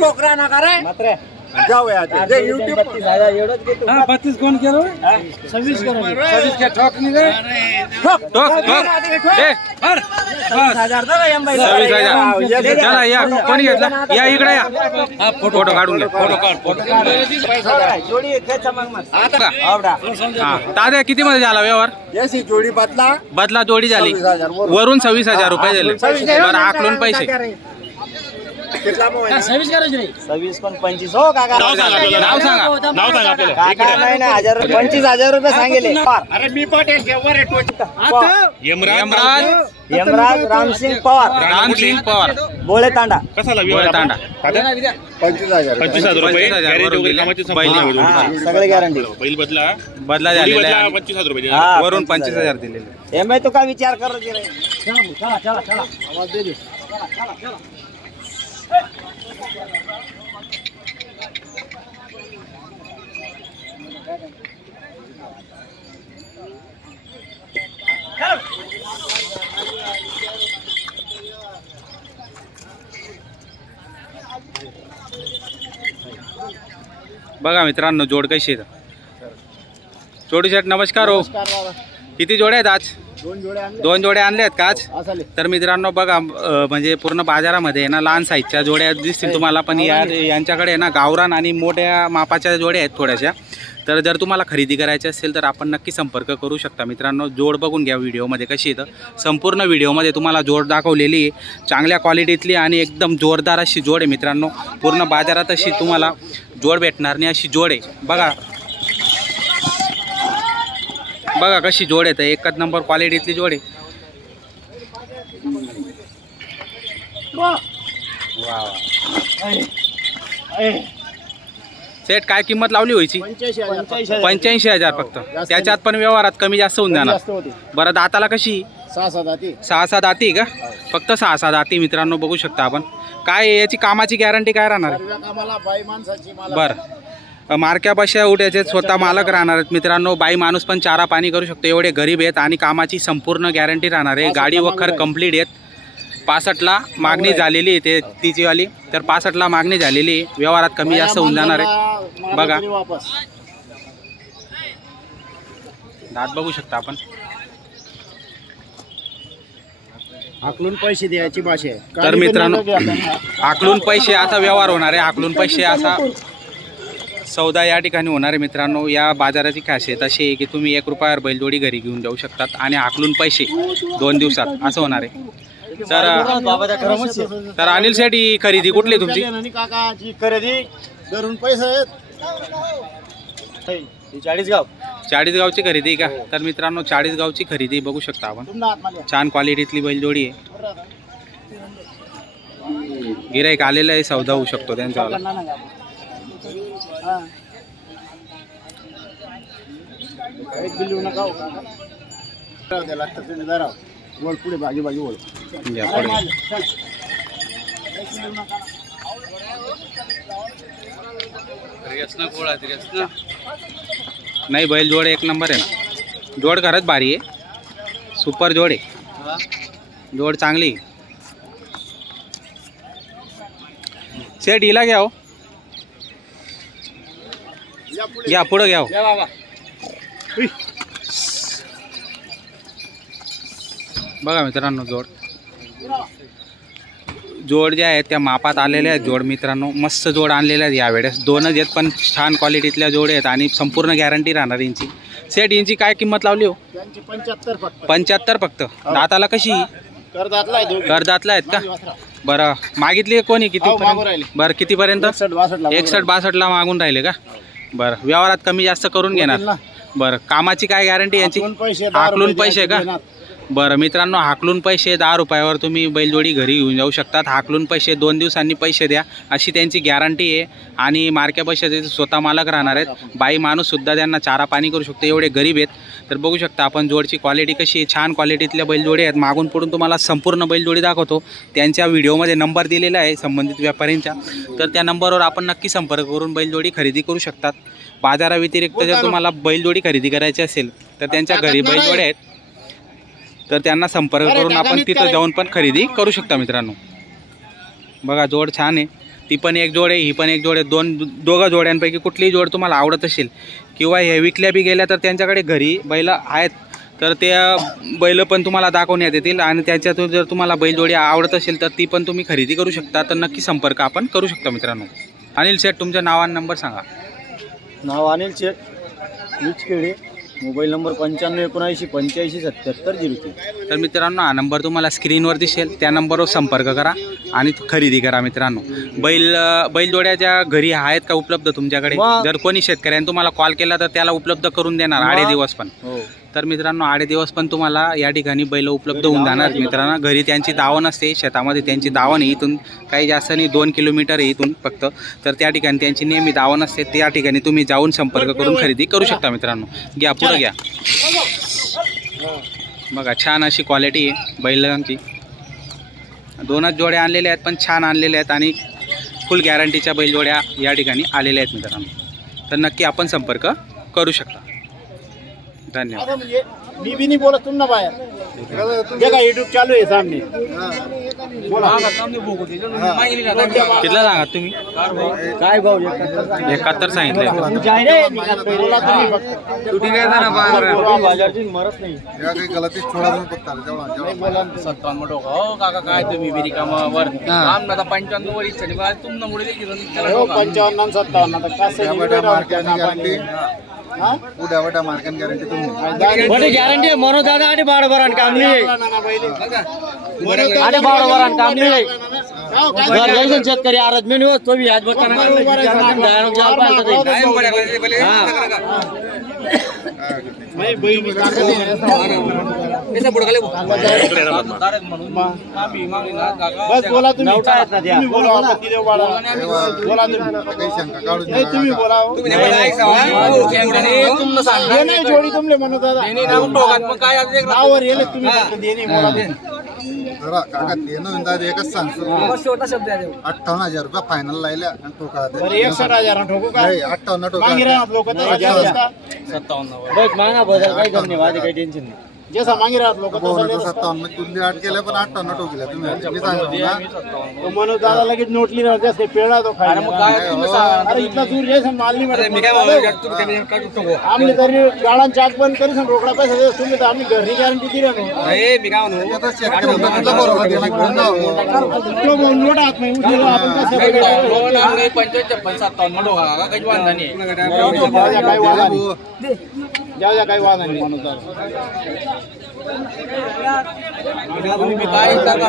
टोकरा नका रे. हा बत्तीस कोण केलं सव्वीस सव्वीस ठोक ठोक. ठोक हजार या. घेतला? या इकडे या. फोटो काढून घ्या फोटो काढ फोटो हा. दादा किती मध्ये झाला व्यवहार? जोडी बदला. बदला जोडी झाली. वरून. सव्वीस हजार रुपये बरं आकलून पैसे. सव्वीस करायची रे सव्वीस पण पंचवीस. हो काका. नाव सांगा नाव सांगा. नाव सांगा आपल्याला. काका नाही ना हजार पंचवीस हजार रुपये सांगेले. अरे मी पटेल रे यमराज यमराज रामसिंग पवार. राम सिंग पवार. बोळे तांडा. कसाला गोळे तांडा. पंचवीस हजार. पंचवीस हजार रुपये. पंचवीस हजार गॅरेंटी वरून वगैरे दिले. कामाची बैल संपूर्ण दिले. होईल. हा, सगळे गॅरंटी बैल बदला. बदला बैल झालेला बदला आहे. पंचवीस हजार रुपये हा. वरून पंचवीस हजार दिलेले. एम तू का विचार करत रे बघा मित्रांनो जोड कशी जोडी शेट नमस्कार हो. किती जोड्या आहेत आज? दोन जोडे आणले दोन जोड्या आणल्या आहेत का आज? असले तर मित्रांनो बघा म्हणजे पूर्ण बाजारामध्ये ना लहान साईजच्या जोड्या दिसतील तुम्हाला पण या यांच्याकडे आहे. ना गावरान आणि मोठ्या मापाच्या जोड्या आहेत थोड्याशा. तर जर तुम्हाला खरेदी करायची असेल तर आपण नक्की संपर्क करू शकता. मित्रांनो जोड बघून घ्या व्हिडिओमध्ये कशी येतं संपूर्ण व्हिडिओमध्ये तुम्हाला जोड दाखवलेली आहे. चांगल्या क्वालिटीतली आणि एकदम जोरदार अशी जोड आहे मित्रांनो. पूर्ण बाजारात अशी तुम्हाला जोड भेटणार नाही अशी जोड आहे. बघा बघा कशी जोड आहे तर एकच नंबर क्वालिटीतली जोड आहे. सेट काय किंमत लावली व्हायची पंच्याऐंशी हजार फक्त. त्याच्यात पण व्यवहारात कमी जास्त होऊन जाणार. बरं दाताला कशी? सहा सात आधी सहा सात दाती का? फक्त सहा सात दाती मित्रांनो बघू शकता आपण. काय याची कामाची गॅरंटी काय राहणार बरं. मार्क्या बशा उठायचे स्वतः मालक राहणार आहेत. मित्रांनो बाई माणूस पण चारा पाणी करू शकतो. एवढे गरीब आहेत आणि कामाची संपूर्ण गॅरंटी राहणार आहे. गाडी वखर कंप्लीट आहेत. पासष्टला मागणी झालेली आहे ते तिचीवाली तर पासष्टला मागणी झालेली आहे. व्यवहारात कमी जास्त होऊन जाणार आहे. बघा. दात बघू शकता आपण. आकलून पैसे द्यायची भाषा आहे. तर मित्रांनो आकलून पैसे असा व्यवहार होणार आहे. आकलून पैसे असा सौदा या ठिकाणी होणार आहे मित्रांनो. या बाजाराची खासियत अशी आहे की तुम्ही एक रुपयावर बैलजोडी घरी घेऊन जाऊ शकतात आणि आकलून पैसे दोन दिवसात. असं होणार आहे. तर तर अनिल शेठ ही खरेदी कुठली आहे तुमची? काकाची खरेदी. धरून पैसे आहेत. चाळीस गाव चाळीसगावची खरेदी आहे का? तर मित्रांनो चाळीसगावची खरेदी बघू शकता आपण. छान क्वालिटीतली बैलजोडी आहे. गिराईक आलेलं आहे सौदा होऊ शकतो त्यांच्यावाला एक बिल्लू नका हो. काका लागतं तुम्ही जरा वळ पुढे बाजू बाजू वळ. या पुढे. नाही बैल जोड एक नंबर आहे ना. जोड खरंच भारी आहे. सुपर जोड आहे. जोड चांगली. सेट हिला घ्या हो. घ्या पुढं घ्या. हो. बघा मित्रांनो जोड. जोड ज्या आहेत त्या मापात आलेल्या आहेत जोड मित्रांनो. मस्त जोड आणलेल्या आहेत यावेळेस. दोनच आहेत पण छान क्वालिटीतल्या जोड आहेत आणि संपूर्ण गॅरंटी राहणार यांची. सेट यांची काय किंमत लावली हो? पंच्याहत्तर फक्त. पंच्याहत्तर फक्त. दाताला कशी? करदातला आहेत का? बरं. मागितली कोणी किती हो, राहिली. बरं कितीपर्यंत? एकसष्ट बासष्टला मागून राहिले का? बरं. व्यवहारात कमी जास्त करून घेणार. बरं. कामाची काय गॅरंटी यांची? आकलून पैसे का. बरं मित्रांनो हाकलून पैसे दहा रुपयावर तुम्ही बैलजोडी घरी घेऊन जाऊ शकतात. हाकलून पैसे दोन दिवसांनी पैसे द्या. अशी त्यांची गॅरंटी आहे. आणि मार्क्या पैशाचे स्वतः मालक राहणार आहेत बाई माणूससुद्धा त्यांना चारा पाणी करू शकतो. एवढे गरीब आहेत. तर बघू शकता आपण जोडची क्वालिटी कशी आहे. छान क्वालिटीतल्या बैलजोडी आहेत. मागून पुढून तुम्हाला संपूर्ण बैलजोडी दाखवतो. त्यांच्या व्हिडिओमध्ये नंबर दिलेला आहे संबंधित व्यापाऱ्यांच्या. तर त्या नंबरवर आपण नक्की संपर्क करून बैलजोडी खरेदी करू शकतात. बाजाराव्यतिरिक्त जर तुम्हाला बैलजोडी खरेदी करायची असेल तर त्यांच्या घरी बैलजोड्या आहेत. तर त्यांना संपर्क करून आपण तिथं जाऊन पण खरेदी करू शकता मित्रांनो. बघा जोड छान आहे. ती पण एक जोड आहे ही पण एक जोड आहे. दोन दोघं जोड्यांपैकी कुठलीही जोड तुम्हाला आवडत असेल किंवा हे विकल्या बी गेल्या तर त्यांच्याकडे घरी बैल आहेत. तर त्या बैल पण तुम्हाला दाखवण्यात येतील आणि त्याच्यातून जर तुम्हाला बैलजोडी आवडत असेल तर ती पण तुम्ही खरेदी करू शकता. तर नक्की संपर्क आपण करू शकता मित्रांनो. अनिल शेठ तुमचं नाव आणि नंबर सांगा. नाव अनिल शेठ वीजखेडे मोबाईल नंबर पंच्याण्णव एकोणऐंशी पंच्याऐंशी सत्याहत्तर झिरो तीन. तर मित्रांनो हा नंबर तुम्हाला स्क्रीनवर दिसेल. त्या नंबरवर संपर्क करा आणि खरेदी करा मित्रांनो. बैल बैलजोड्या ज्या घरी आहेत का उपलब्ध तुमच्याकडे? मग. जर कोणी शेतकऱ्याने तुम्हाला कॉल केला तर त्याला उपलब्ध करून देणार आडे. दिवस पण. हो. तर मित्रांनो आडे दिवस पण तुम्हाला या ठिकाणी बैल उपलब्ध होऊन जाणार. मित्रांनो घरी त्यांची दावण असते शेतामध्ये त्यांची दावण आहे इथून काही जास्त नाही दोन किलोमीटर आहे इथून फक्त. तर त्या ठिकाणी त्यांची नेहमी दावण असते त्या ठिकाणी तुम्ही जाऊन संपर्क करून खरेदी करू शकता मित्रांनो. घ्या पुढं घ्या. बघा छान अशी क्वालिटी आहे बैलांची. दोनच जोड्या आणलेल्या आहेत पण छान आणलेल्या आहेत आणि फुल गॅरंटीच्या बैलजोड्या या ठिकाणी आलेल्या आहेत मित्रांनो. तर नक्की आपण संपर्क करू शकता. धन्यवाद. म्हणजे मी बी नाही बोलत तुम ना बाहेर. हे का युट्यूब चालू आहे सामने. बोला. कितला सांगा तुम्ही? काय भाऊ एकाहत्तर सांगितले. बोला तुम्ही फक्त. बाजारची मरत नाही. बोला सत्तावन्न डोका हो काका काय तुम्ही बिरी कामावर? काम आता पंच्याण्णव वर इच्छा नाही तुम ना मुळे हो, पंचावन्न आणि सत्तावन्न. आता कसं हा? बटा मार्केट गॅरंटी तुम्ही. बड़ी गॅरंटी आहे. मनोज दादा आणि बाळभरण कामली आणि बाळभरण कामली घर घ्यायचं शेतकरी आरत मेनू तो बी आज बस बोला तुम्ही. बोला बोला. तुम्ही. बोला नाही जोडी तुमले दादा नावावर येले तुम्ही फक्त देणे बोला. जरा काका ते न दादा एकच सांगतो. अठ्ठावन्न हजार रुपये फायनल लायल्या आणि तो का बरं एकसठ हजार ठोकू का? नाही अठ्ठावन्न टोका मागे राहत लोक मागा बदल काही नाही काही टेन्शन नाही. जसा मागे राहत लोक सत्तावन्नमध्ये तुम्ही आठ केल्या पण अठ्ठावन्न टोकल्या तुम्ही. मनोज दादा लगेच नोटली राहते पेळा तो अरे इथला दूर जायचं माल नाही मिळत आम्ही तरी गाळा चाक बंद करू सांग रोकडा पैसा तुम्ही तर आम्ही घरी गॅरंटी दिली ना नोट नाही आपण कसं सत्तावन्न काही वांधा नाही द्या, काही वादा नाही जाऊ द्या काही वादा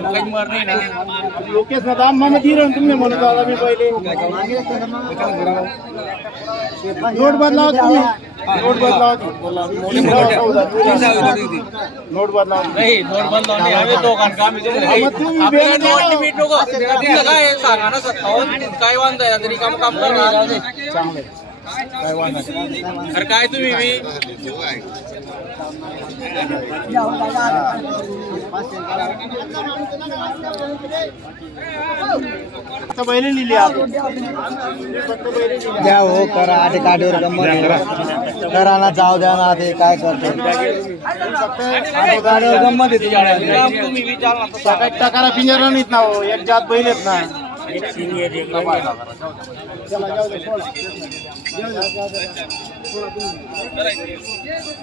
नाही काही मर नाही ना लोकेश ना दाम दिलं ना तुम्ही. म्हणत दादा मी पहिले नोट बदलाव तुम्ही नोट बदलाव नोट बदलाव नाही. दोन बंद लावणे आम्ही दोघांना काम. काय सांगा ना सत्तावन्न काय तरी काम काम करणार. चांगले काय. अरे काय तुम्ही आता बैल लिहिली द्या हो करा. आधी काठीवर गंमत करा. ना जाऊ द्या ना ते काय करतो? गाडीवर गंमत येते तुम्ही विचार ना सकाळी टकारा पिंजरा नाहीत ना हो एक जात बैल आहेत ना. 你你你你你你你